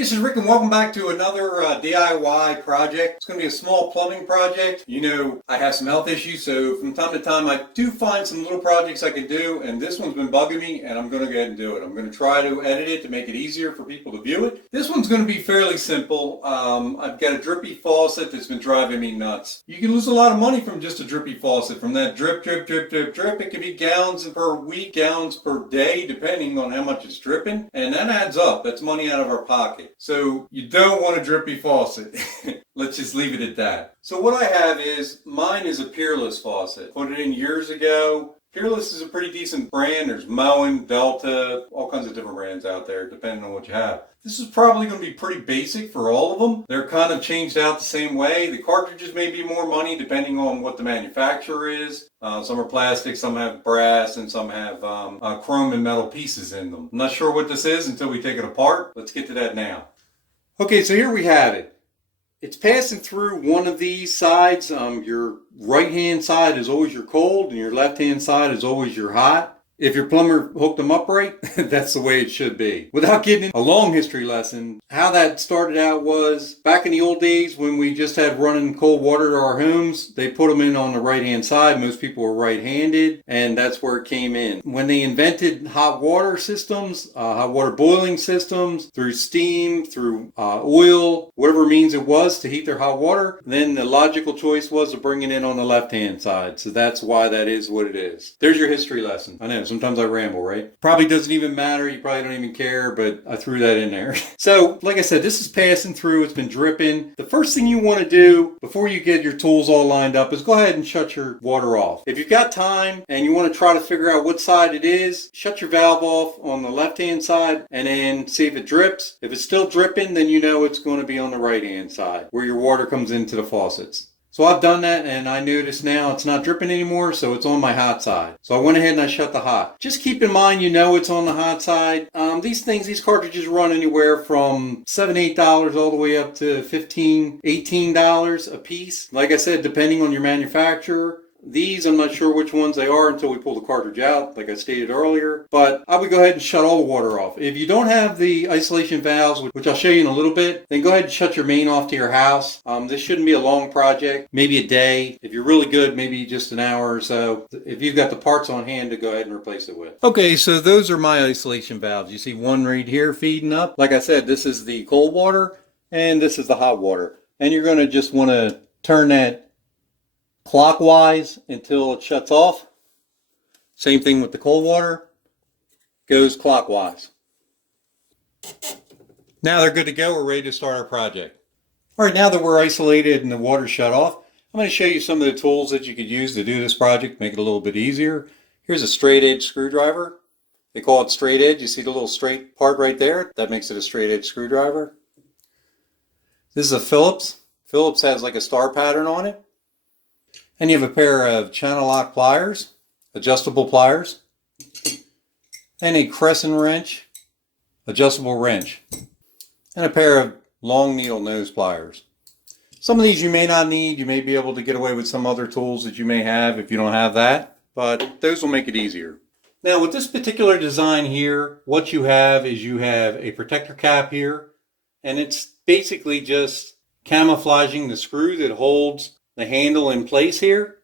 this is Rick and welcome back to another DIY project. It's going to be a small plumbing project. You know, I have some health issues, so from time to time I do find some little projects I can do, and this one's been bugging me, and I'm going to go ahead and do it. I'm going to try to edit it to make it easier for people to view it. This one's going to be fairly simple. I've got a drippy faucet that's been driving me nuts. You can lose a lot of money from just a drippy faucet. From that drip, drip, drip, drip, drip, it can be gallons per week, gallons per day, depending on how much it's dripping, and that adds up. That's money out of our pocket. So you don't want a drippy faucet. Let's just leave it at that. So what I have is, mine is a Peerless faucet. Put it in years ago. Peerless is a pretty decent brand. There's Moen, Delta, all kinds of different brands out there depending on what you have. This is probably going to be pretty basic for all of them. They're kind of changed out the same way. The cartridges may be more money depending on what the manufacturer is. Some are plastic, some have brass, and some have chrome and metal pieces in them. I'm not sure what this is until we take it apart. Let's get to that now. Okay, so here we have it. It's passing through one of these sides. Your right-hand side is always your cold, and your left-hand side is always your hot. If your plumber hooked them up right, that's the way it should be. Without getting into a long history lesson, how that started out was back in the old days when we just had running cold water to our homes, they put them in on the right-hand side. Most people were right-handed, and that's where it came in. When they invented hot water systems, hot water boiling systems, through steam, through oil, whatever means it was to heat their hot water, then the logical choice was to bring it in on the left-hand side. So that's why that is what it is. There's your history lesson. I know. Sometimes I ramble, right? Probably doesn't even matter. You probably don't even care, but I threw that in there. So, like I said, this is passing through. It's been dripping. The first thing you want to do before you get your tools all lined up is go ahead and shut your water off. If you've got time and you want to try to figure out what side it is, shut your valve off on the left-hand side and then see if it drips. If it's still dripping, then you know it's going to be on the right-hand side where your water comes into the faucets. So I've done that and I notice now it's not dripping anymore, so it's on my hot side. So I went ahead and I shut the hot. Just keep in mind, you know it's on the hot side. These cartridges run anywhere from $7, $8 all the way up to $15, $18 a piece. Like I said, depending on your manufacturer. These, I'm not sure which ones they are until we pull the cartridge out, like I stated earlier. But I would go ahead and shut all the water off. If you don't have the isolation valves, which I'll show you in a little bit, then go ahead and shut your main off to your house. This shouldn't be a long project, maybe a day. If you're really good, maybe just an hour or so. If you've got the parts on hand to go ahead and replace it with. Okay, so those are my isolation valves. You see one right here feeding up. Like I said, this is the cold water and this is the hot water. And you're going to just want to turn that clockwise until it shuts off. Same thing with the cold water. Goes clockwise. Now they're good to go. We're ready to start our project. All right, now that we're isolated and the water's shut off, I'm going to show you some of the tools that you could use to do this project, make it a little bit easier. Here's a straight edge screwdriver. They call it straight edge. You see the little straight part right there? That makes it a straight edge screwdriver. This is a Phillips. Phillips has like a star pattern on it. And you have a pair of channel lock pliers, adjustable pliers, and a crescent wrench, adjustable wrench, and a pair of long needle nose pliers. Some of these you may not need. You may be able to get away with some other tools that you may have if you don't have that, but those will make it easier. Now with this particular design here, what you have is you have a protector cap here, and it's basically just camouflaging the screw that holds the handle in place here.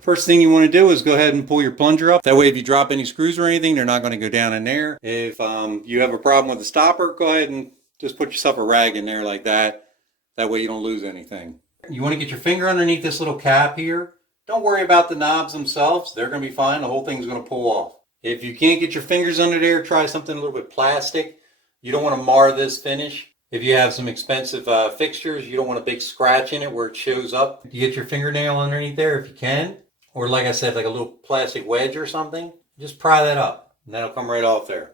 First thing you want to do is go ahead and pull your plunger up. That way if you drop any screws or anything, they're not going to go down in there. If you have a problem with the stopper, go ahead and just put yourself a rag in there like that. That way you don't lose anything. You want to get your finger underneath this little cap here. Don't worry about the knobs themselves. They're going to be fine. The whole thing's going to pull off. If you can't get your fingers under there, try something a little bit plastic. You don't want to mar this finish. If you have some expensive fixtures, you don't want a big scratch in it where it shows up. You get your fingernail underneath there if you can. Or like I said, like a little plastic wedge or something. Just pry that up and that'll come right off there.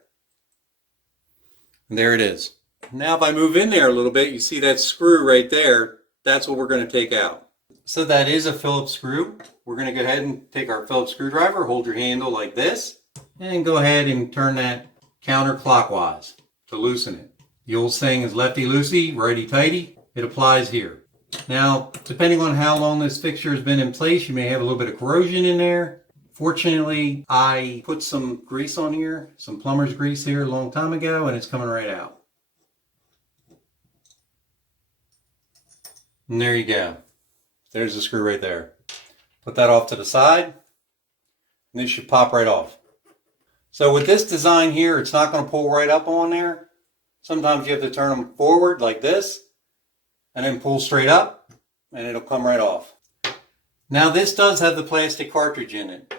And there it is. Now if I move in there a little bit, you see that screw right there. That's what we're going to take out. So that is a Phillips screw. We're going to go ahead and take our Phillips screwdriver, hold your handle like this, and go ahead and turn that counterclockwise to loosen it. The old saying is lefty loosey, righty tighty. It applies here. Now, depending on how long this fixture has been in place, you may have a little bit of corrosion in there. Fortunately, I put some grease on here, some plumber's grease here a long time ago, and it's coming right out. And there you go. There's the screw right there. Put that off to the side, and this should pop right off. So with this design here, it's not going to pull right up on there. Sometimes you have to turn them forward like this, and then pull straight up, and it'll come right off. Now this does have the plastic cartridge in it,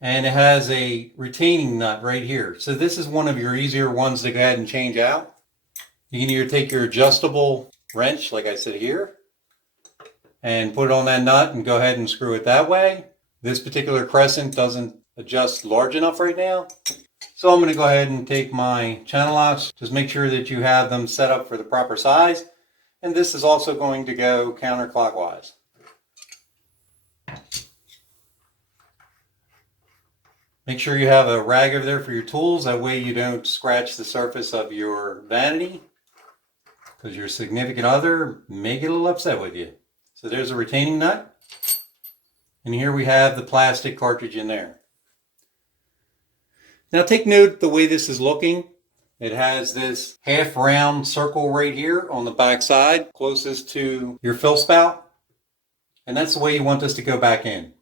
and it has a retaining nut right here. So this is one of your easier ones to go ahead and change out. You can either take your adjustable wrench, like I said here, and put it on that nut and go ahead and screw it that way. This particular crescent doesn't adjust large enough right now. So I'm going to go ahead and take my channel locks. Just make sure that you have them set up for the proper size. And this is also going to go counterclockwise. Make sure you have a rag over there for your tools. That way you don't scratch the surface of your vanity, because your significant other may get a little upset with you. So there's a retaining nut. And here we have the plastic cartridge in there. Now take note the way this is looking. It has this half round circle right here on the back side, closest to your fill spout. And that's the way you want this to go back in.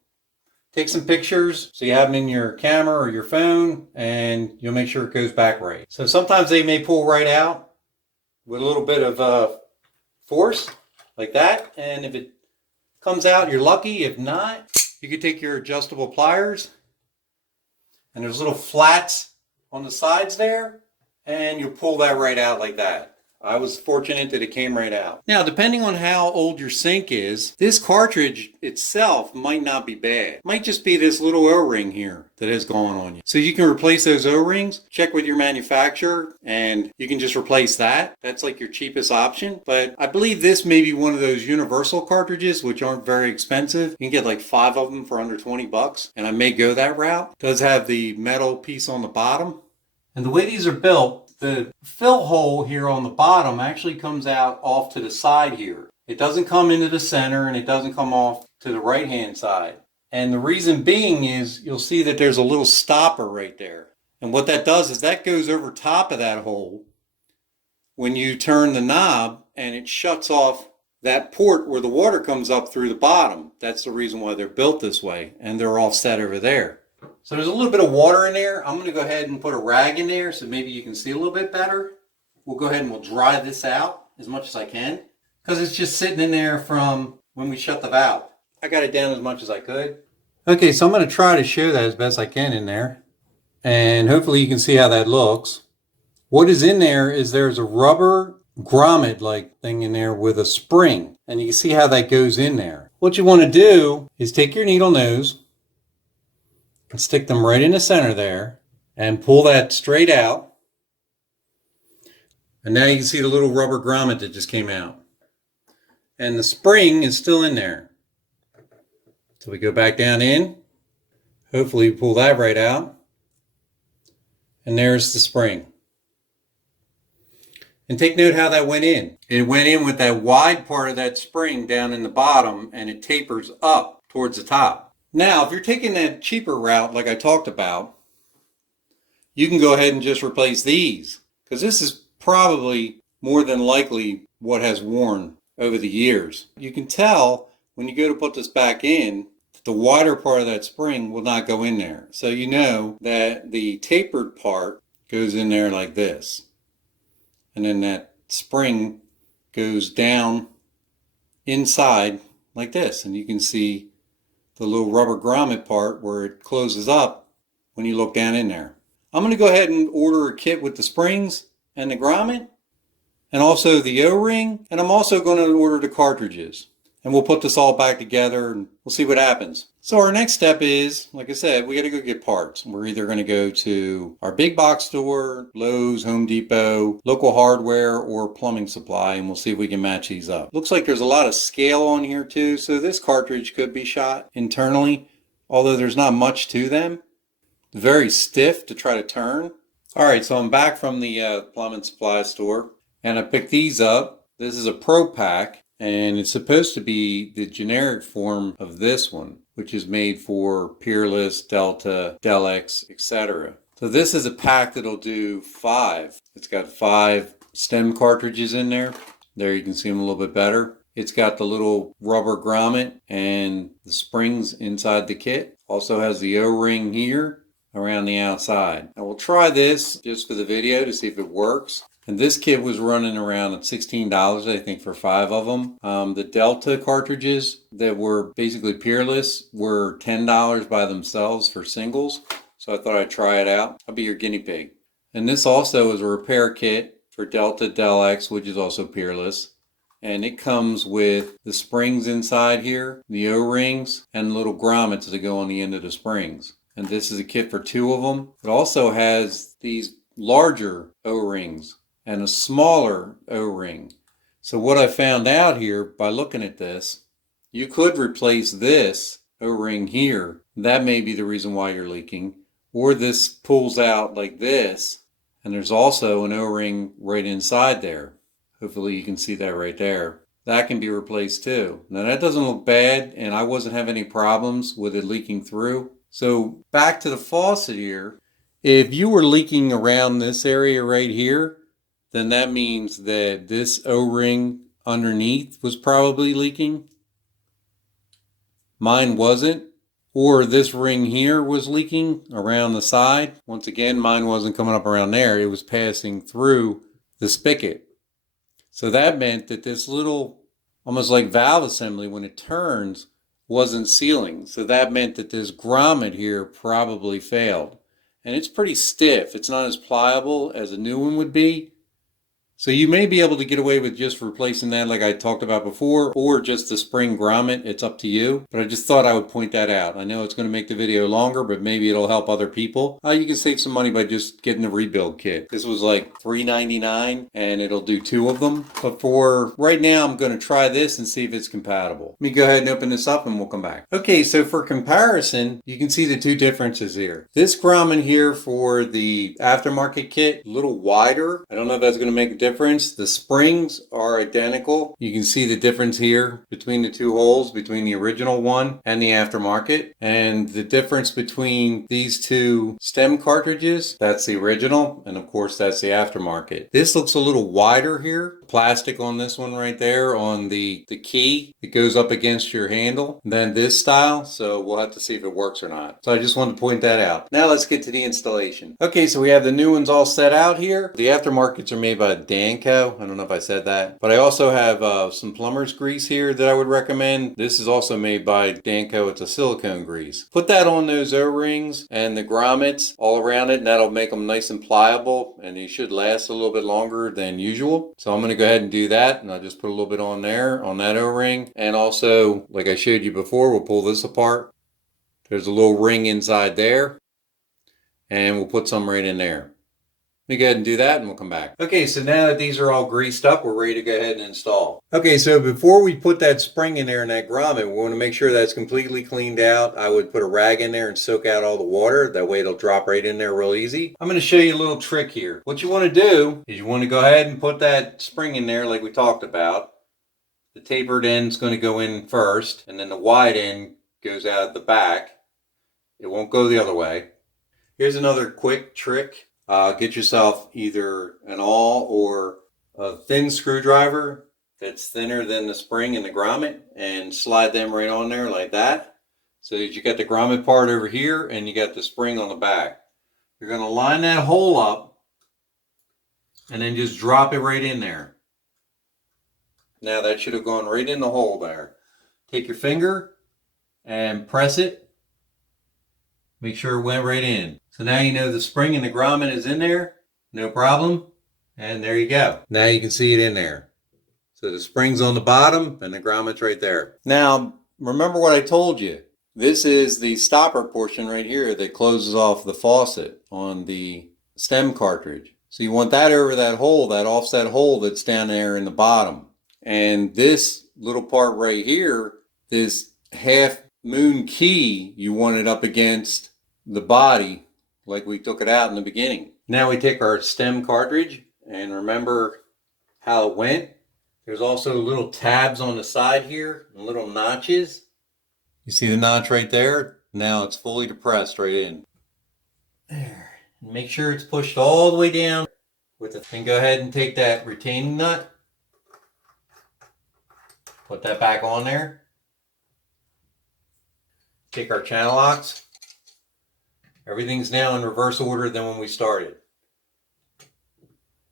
Take some pictures so you have them in your camera or your phone, and you'll make sure it goes back right. So sometimes they may pull right out with a little bit of force like that. And if it comes out, you're lucky. If not, you can take your adjustable pliers, and there's little flats on the sides there, and you'll pull that right out like that. I was fortunate that it came right out. Now, depending on how old your sink is, this cartridge itself might not be bad. It might just be this little O-ring here that has gone on you. So you can replace those O-rings, check with your manufacturer, and you can just replace that. That's like your cheapest option. But I believe this may be one of those universal cartridges, which aren't very expensive. You can get like 5 of them for under 20 bucks, and I may go that route. It does have the metal piece on the bottom. And the way these are built, the fill hole here on the bottom actually comes out off to the side here. It doesn't come into the center, and it doesn't come off to the right hand side. And the reason being is you'll see that there's a little stopper right there. And what that does is that goes over top of that hole when you turn the knob, and it shuts off that port where the water comes up through the bottom. That's the reason why they're built this way, and they're all set over there. So there's a little bit of water in there. I'm going to go ahead and put a rag in there so maybe you can see a little bit better. We'll go ahead and we'll dry this out as much as I can, because it's just sitting in there from when we shut the valve. I got it down as much as I could. Okay, so I'm going to try to show that as best I can in there, and hopefully you can see how that looks. What is in there is there's a rubber grommet like thing in there with a spring, and you can see how that goes in there. What you want to do is take your needle nose and stick them right in the center there and pull that straight out. And now you can see the little rubber grommet that just came out. And the spring is still in there. So we go back down in. Hopefully pull that right out. And there's the spring. And take note how that went in. It went in with that wide part of that spring down in the bottom, and it tapers up towards the top. Now, if you're taking that cheaper route like I talked about, you can go ahead and just replace these, because this is probably more than likely what has worn over the years. You can tell when you go to put this back in, the wider part of that spring will not go in there. So you know that the tapered part goes in there like this. And then that spring goes down inside like this. And you can see the little rubber grommet part where it closes up when you look down in there. I'm going to go ahead and order a kit with the springs and the grommet and also the O-ring, and I'm also going to order the cartridges, and we'll put this all back together and we'll see what happens. So our next step is, like I said, we got to go get parts. We're either going to go to our big box store, Lowe's, Home Depot, local hardware, or plumbing supply, and we'll see if we can match these up. Looks like there's a lot of scale on here too, so this cartridge could be shot internally, although there's not much to them. Very stiff to try to turn. Alright, so I'm back from the plumbing supply store, and I picked these up. This is a Pro Pack, and it's supposed to be the generic form of this one, which is made for Peerless, Delta, Delex, etc. So this is a pack that'll do 5. It's got 5 stem cartridges in there. There you can see them a little bit better. It's got the little rubber grommet and the springs inside the kit. Also has the O-ring here around the outside. Now we'll try this just for the video to see if it works. And this kit was running around at $16, I think, for 5 of them. The Delta cartridges that were basically Peerless were $10 by themselves for singles. So I thought I'd try it out. I'll be your guinea pig. And this also is a repair kit for Delta Delex, which is also Peerless. And it comes with the springs inside here, the O-rings, and little grommets that go on the end of the springs. And this is a kit for 2 of them. It also has these larger O-rings and a smaller O-ring. So what I found out here by looking at this, you could replace this O-ring here. That may be the reason why you're leaking. Or this pulls out like this, and there's also an O-ring right inside there. Hopefully you can see that right there. That can be replaced too. Now that doesn't look bad, and I wasn't having any problems with it leaking through. So back to the faucet here. If you were leaking around this area right here, then that means that this O-ring underneath was probably leaking. Mine wasn't. Or this ring here was leaking around the side. Once again, mine wasn't coming up around there. It was passing through the spigot. So that meant that this little, almost like valve assembly, when it turns, wasn't sealing. So that meant that this grommet here probably failed. And it's pretty stiff. It's not as pliable as a new one would be. So you may be able to get away with just replacing that like I talked about before, or just the spring grommet. It's up to you. But I just thought I would point that out. I know it's going to make the video longer, but maybe it'll help other people. You can save some money by just getting the rebuild kit. This was like $3.99 and it'll do 2 of them. But for right now, I'm going to try this and see if it's compatible. Let me go ahead and open this up and we'll come back. Okay, so for comparison, you can see the 2 differences here. This grommet here for the aftermarket kit, a little wider. I don't know if that's going to make a difference. The springs are identical. You can see the difference here between the 2 holes, between the original one and the aftermarket. And the difference between these 2 stem cartridges, that's the original, and of course that's the aftermarket. This looks a little wider here. Plastic on this one right there on the key. It goes up against your handle than this style, so we'll have to see if it works or not. So I just wanted to point that out. Now let's get to the installation. Okay, so we have the new ones all set out here. The aftermarkets are made by Danco. I don't know if I said that. But I also have some plumber's grease here that I would recommend. This is also made by Danco. It's a silicone grease. Put that on those O-rings and the grommets all around it, and that'll make them nice and pliable, and they should last a little bit longer than usual. So I'm going to go ahead and do that, and I'll just put a little bit on there, on that O-ring. And also, like I showed you before, we'll pull this apart. There's a little ring inside there, and we'll put some right in there. Let me go ahead and do that and we'll come back. Okay, so now that these are all greased up, we're ready to go ahead and install. Okay, so before we put that spring in there and that grommet, we want to make sure that's completely cleaned out. I would put a rag in there and soak out all the water. That way it'll drop right in there real easy. I'm going to show you a little trick here. What you want to do is you want to go ahead and put that spring in there like we talked about. The tapered end's going to go in first, and then the wide end goes out at the back. It won't go the other way. Here's another quick trick. Get yourself either an awl or a thin screwdriver that's thinner than the spring and the grommet, and slide them right on there like that. So that you got the grommet part over here and you got the spring on the back. You're going to line that hole up and then just drop it right in there. Now that should have gone right in the hole there. Take your finger and press it. Make sure it went right in. So now you know the spring and the grommet is in there, no problem. And there you go. Now you can see it in there. So the spring's on the bottom and the grommet's right there. Now, remember what I told you. This is the stopper portion right here that closes off the faucet on the stem cartridge. So you want that over that hole, that offset hole that's down there in the bottom. And this little part right here, this half moon key, you want it up against the body like we took it out in the beginning. Now we take our stem cartridge and remember how it went. There's also little tabs on the side here, and little notches. You see the notch right there? Now it's fully depressed right in. There. Make sure it's pushed all the way down with it. And go ahead and take that retaining nut. Put that back on there. Take our channel locks. Everything's now in reverse order than when we started.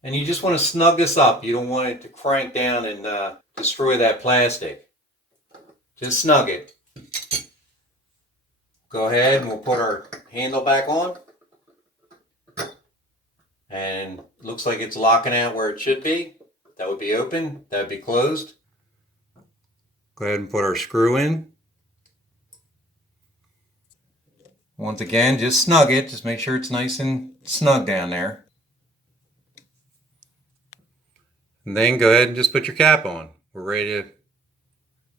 And you just want to snug this up. You don't want it to crank down and destroy that plastic. Just snug it. Go ahead and we'll put our handle back on. And looks like it's locking out where it should be. That would be open. That would be closed. Go ahead and put our screw in. Once again, just snug it. Just make sure it's nice and snug down there. And then go ahead and just put your cap on. We're ready to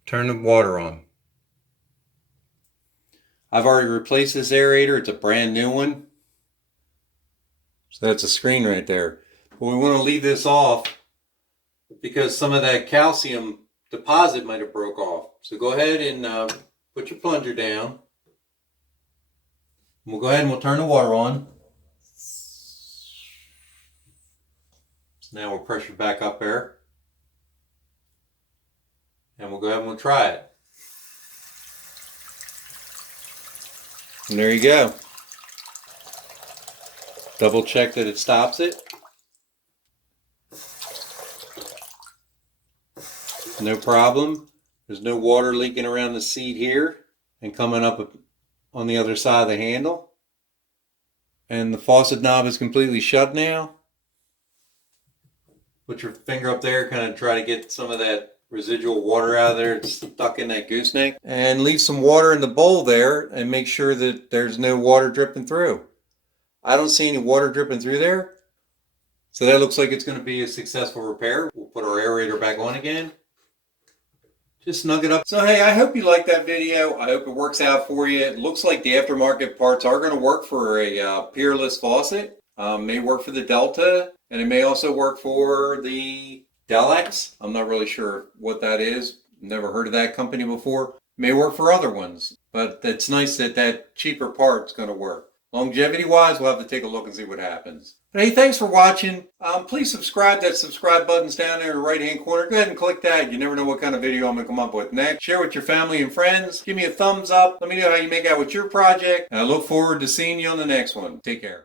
turn the water on. I've already replaced this aerator. It's a brand new one. So that's a screen right there. But we want to leave this off because some of that calcium deposit might have broke off. So go ahead and put your plunger down. We'll go ahead and we'll turn the water on. So now we'll pressure back up there. And we'll go ahead and we'll try it. And there you go. Double check that it stops it. No problem. There's no water leaking around the seat here and coming up on the other side of the handle. And the faucet knob is completely shut now. Put your finger up there, kind of try to get some of that residual water out of there. It's stuck in that gooseneck. And leave some water in the bowl there and make sure that there's no water dripping through. I don't see any water dripping through there. So that looks like it's going to be a successful repair. We'll put our aerator back on again. Just snug it up. So hey, I hope you liked that video. I hope it works out for you. It looks like the aftermarket parts are going to work for a Peerless faucet. May work for the Delta, and it may also work for the Delex. I'm not really sure what that is. Never heard of that company before. May work for other ones, but it's nice that that cheaper part's going to work. Longevity wise, we'll have to take a look and see what happens. But hey, thanks for watching. Please subscribe. That subscribe button's down there in the right hand corner. Go ahead and click that. You never know what kind of video I'm going to come up with next. Share with your family and friends. Give me a thumbs up. Let me know how you make out with your project. And I look forward to seeing you on the next one. Take care.